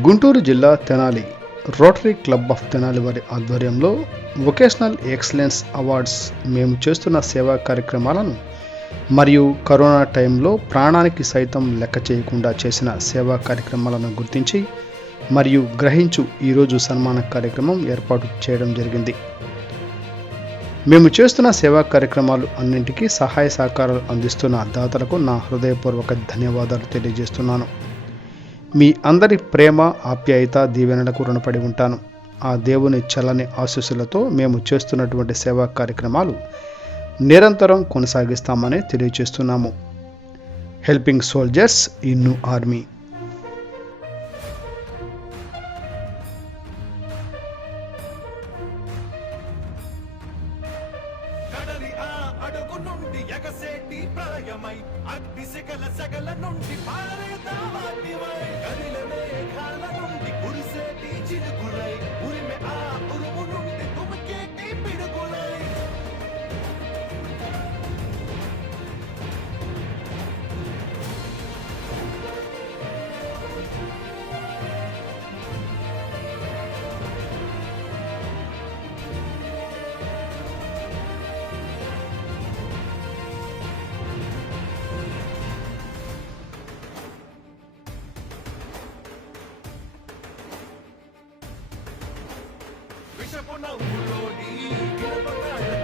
గుంటూరు జిల్లా Tenali rotary club of Tenali వారి ఆధ్వర్యంలో వొకేషనల్ ఎక్సలెన్స్ అవార్డ్స్ మేము చేస్తున్న సేవా కార్యక్రమాలను మరియు కరోనా టైంలో ప్రాణానికి సైతం లెక్క చేయకుండా చేసిన సేవా కార్యక్రమాలను గుర్తించి మరియు గ్రహించు ఈరోజు సన్మాన కార్యక్రమం ఏర్పాటు చేయడం జరిగింది. మేము చేస్తున్న సేవా కార్యక్రమాలు అన్నింటికీ సహాయ సహకారాలు అందిస్తున్న దాతలకు నా హృదయపూర్వక ధన్యవాదాలు తెలియజేస్తున్నాను. మీ అందరి ప్రేమ, ఆప్యాయత, దీవెనలకు రుణపడి ఉంటాను. ఆ దేవుని చల్లని ఆశీస్సులతో మేము చేస్తున్నటువంటి సేవా కార్యక్రమాలు నిరంతరం కొనసాగిస్తామని తెలియజేస్తున్నాము. Helping soldiers in army. అడుగు నుండి ఎగసేటి ప్రాయమై అగ్ని శిఖల సగల నుండి పారేదావాటివై కదిల మేఘాల నుండి కురిసేటి చినుకులై ఉరిమె ఆ ఉరుము నుండి తుమికేటి పిడుగులై విషపు నవ్వులోని గెలపగాళ్ళ